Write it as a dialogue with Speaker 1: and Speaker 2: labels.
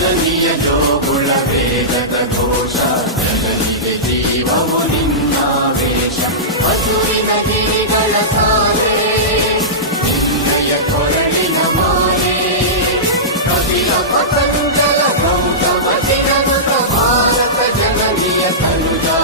Speaker 1: जननीय जोगुलवेदत घोष जननिवे जीवमु निन्नावेश मधुरिन गिरिगळ सारे इन्द्रिय कोरळिन माये कपिल पतञ्जल गौतम चिरगत भारत जननीय तनुजा